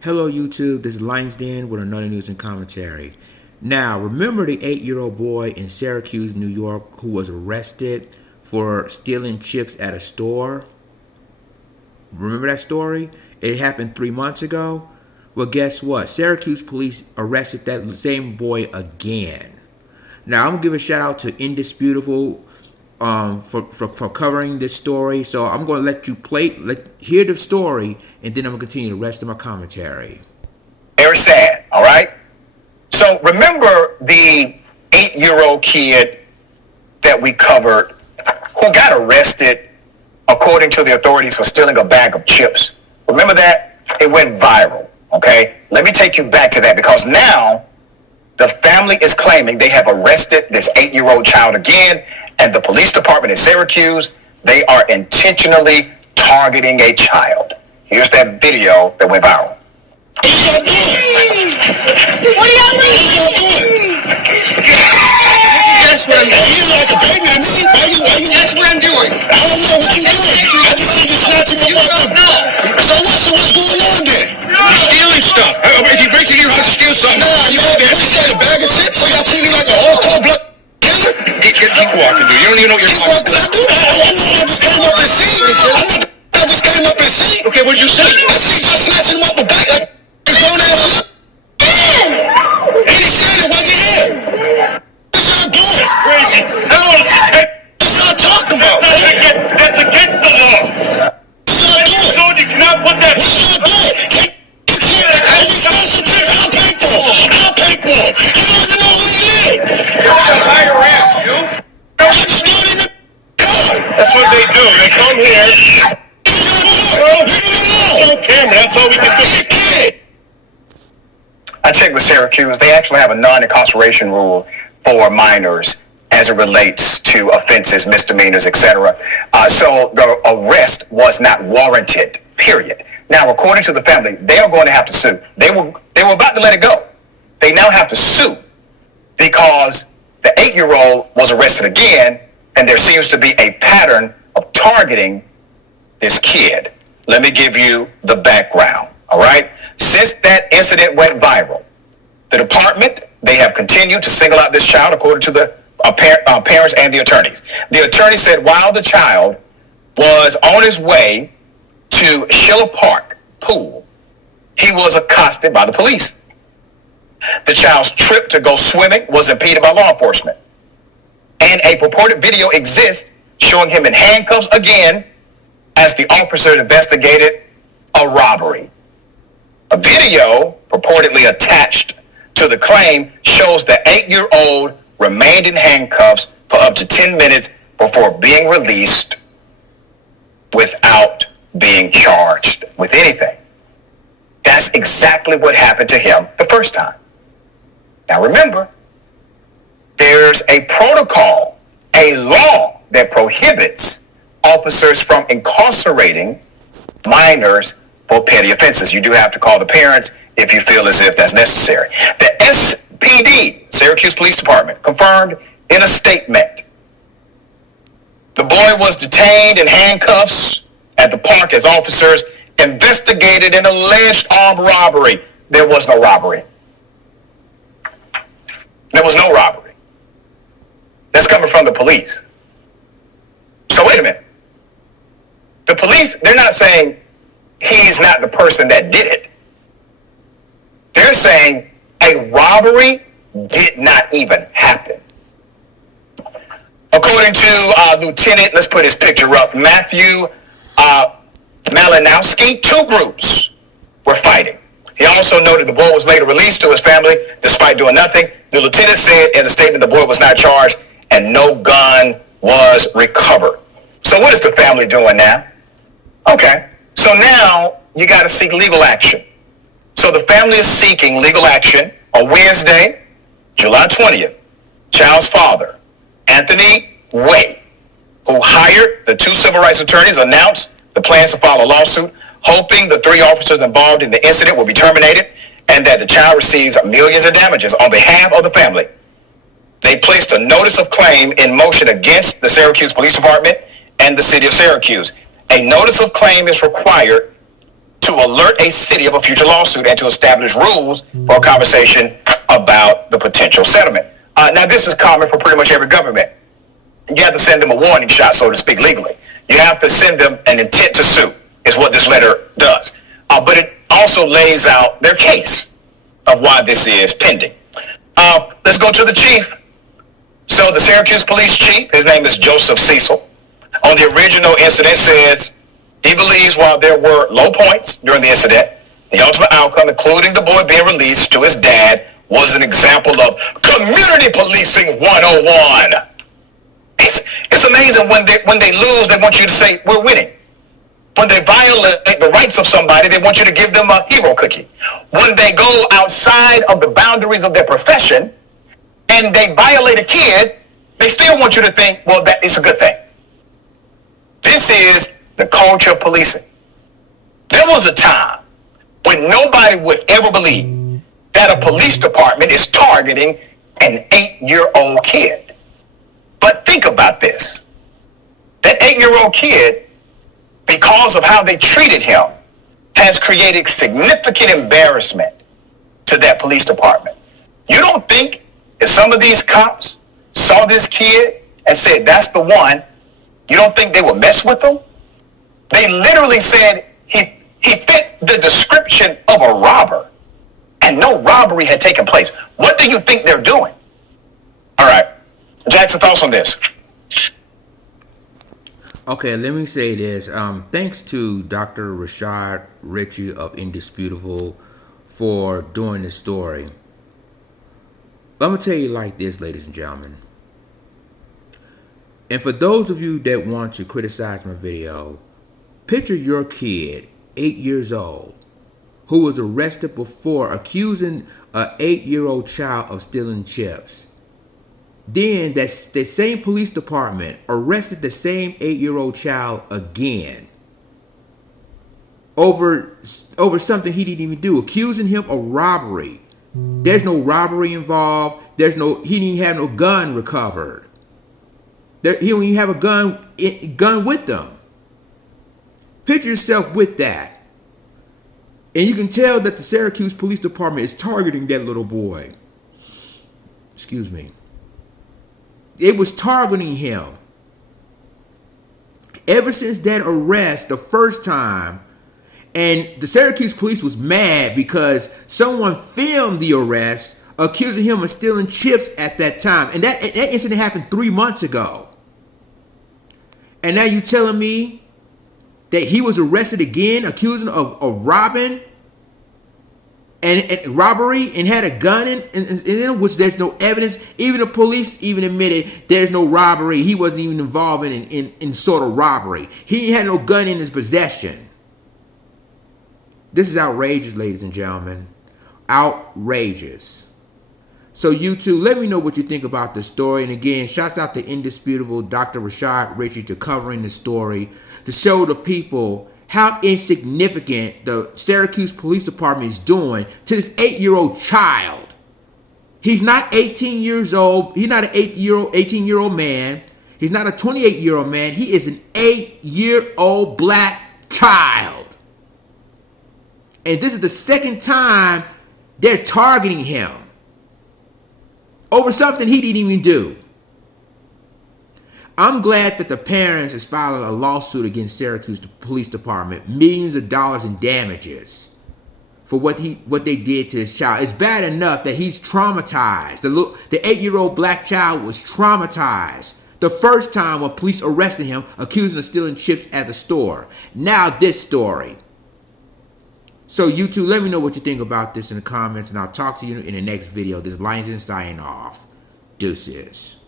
Hello YouTube, this is Lions Den with another news and commentary. Now, remember the 8-year-old boy in Syracuse, New York who was arrested for stealing chips at a store? Remember that story? It happened 3 months ago. Well, guess what? Syracuse Police arrested that same boy again. Now, I'm going to give a shout out to Indisputable for covering this story. So I'm going to let you hear the story, and then I'm going to continue the rest of my commentary. Very sad, all right? So remember the 8-year-old kid that we covered who got arrested, according to the authorities, for stealing a bag of chips. Remember that? It went viral, okay? Let me take you back to that, because now the family is claiming they have arrested this 8-year-old child again, and the police department in Syracuse, they are intentionally targeting a child. Here's that video that went viral. What are y'all doing? That's what I'm doing. You like a baby to me? That's what I'm doing. I don't know what you're doing. I just see you snatching my mother. So what's going on then? You're stealing stuff. If he breaks into your house, you steal something. Nah, man. What you say, a bag of chips? So y'all treat me like a whole cold blood killer? Keep walking, dude. You don't even know what you're talking about. I just came up and see. I just came up and see. Okay, what'd you say? I see y'all snatching him up the back like grown ass look. And he said it wasn't him. What y'all doing? Crazy. How else you take? What y'all talking about? That's against the law. What y'all doing? So you cannot put that. What y'all doing? I'll pay for him. I'll pay for him. You don't even know who he is. You're a higher rank, you. I just got in the car. That's what they do. They come here. On camera. That's all we can do. I checked with Syracuse. They actually have a non-incarceration rule for minors as it relates to offenses, misdemeanors, etc. So the arrest was not warranted, period. Now, according to the family, they are going to have to sue. They were about to let it go. They now have to sue because the 8-year-old was arrested again, and there seems to be a pattern of targeting this kid. Let me give you the background, all right? Since that incident went viral, the department, they have continued to single out this child, according to the parents and the attorneys. The attorney said while the child was on his way to Schiller Park pool, he was accosted by the police. The child's trip to go swimming was impeded by law enforcement. And a purported video exists showing him in handcuffs again as the officer investigated a robbery. A video purportedly attached to the claim shows the 8-year-old remained in handcuffs for up to 10 minutes before being released without being charged with anything. That's exactly what happened to him the first time. Now remember, there's a protocol, a law that prohibits officers from incarcerating minors for petty offenses. You do have to call the parents if you feel as if that's necessary. The SPD, Syracuse Police Department, confirmed in a statement the boy was detained in handcuffs at the park as officers investigated an alleged armed robbery. There was no robbery. There was no robbery. That's coming from the police. So wait a minute. The police, they're not saying he's not the person that did it. They're saying a robbery did not even happen. According to Lieutenant, let's put his picture up, Matthew Malinowski, 2 groups were fighting. He also noted the boy was later released to his family despite doing nothing. The lieutenant said in the statement the boy was not charged and no gun was recovered. So what is the family doing now? Okay, so now you got to seek legal action. So the family is seeking legal action on Wednesday, July 20th. Child's father, Anthony Way, who hired the 2 civil rights attorneys, announced the plans to file a lawsuit, hoping the 3 officers involved in the incident will be terminated and that the child receives millions in damages. On behalf of the family, they placed a notice of claim in motion against the Syracuse Police Department and the city of Syracuse. A notice of claim is required to alert a city of a future lawsuit and to establish rules for a conversation about the potential settlement. Now, this is common for pretty much every government. You have to send them a warning shot, so to speak, legally. You have to send them an intent to sue, is what this letter does. But it also lays out their case of why this is pending. Let's go to the chief. So the Syracuse Police chief, his name is Joseph Cecil, on the original incident says he believes while there were low points during the incident, the ultimate outcome, including the boy being released to his dad, was an example of community policing 101. It's amazing when they lose, they want you to say, we're winning. When they violate the rights of somebody, they want you to give them a hero cookie. When they go outside of the boundaries of their profession and they violate a kid, they still want you to think, well, that is a good thing. This is the culture of policing. There was a time when nobody would ever believe that a police department is targeting an 8-year-old kid. But think about this. That 8-year-old kid, because of how they treated him, has created significant embarrassment to that police department. You don't think if some of these cops saw this kid and said, that's the one, you don't think they would mess with him? They literally said he fit the description of a robber, and no robbery had taken place. What do you think they're doing? All right. Jackson, thoughts on this? Okay, let me say this. Thanks to Dr. Rashad Ritchie of Indisputable for doing this story. I'm going to tell you like this, ladies and gentlemen. And for those of you that want to criticize my video, picture your kid, 8 years old, who was arrested before accusing an 8-year-old child of stealing chips. Then that same police department arrested the same 8-year-old child again over something he didn't even do, accusing him of robbery. There's no robbery involved. He didn't even have no gun recovered. He don't even have a gun with them. Picture yourself with that. And you can tell that the Syracuse Police Department is targeting that little boy. Excuse me. It was targeting him. Ever since that arrest the first time, and the Syracuse police was mad because someone filmed the arrest accusing him of stealing chips at that time. And that incident happened 3 months ago. And now you telling me that he was arrested again, accusing of robbing and robbery, and had a gun in which there's no evidence. Even the police even admitted there's no robbery. He wasn't even involved in sort of robbery. He had no gun in his possession. This is outrageous, ladies and gentlemen. Outrageous. So you two, let me know what you think about the story. And again, shouts out to Indisputable Dr. Rashad Ritchie to covering the story to show the people how insignificant the Syracuse Police Department is doing to this 8-year-old child. He's not 18 years old. He's not an 18-year-old man. He's not a 28-year-old man. He is an 8-year-old black child. And this is the second time they're targeting him over something he didn't even do. I'm glad that the parents is filing a lawsuit against Syracuse Police Department, millions of dollars in damages for what they did to his child. It's bad enough that he's traumatized. The 8-year-old black child was traumatized the first time when police arrested him, accusing of stealing chips at the store. Now this story. So you two, let me know what you think about this in the comments, and I'll talk to you in the next video. This is Lions signing off. Deuces.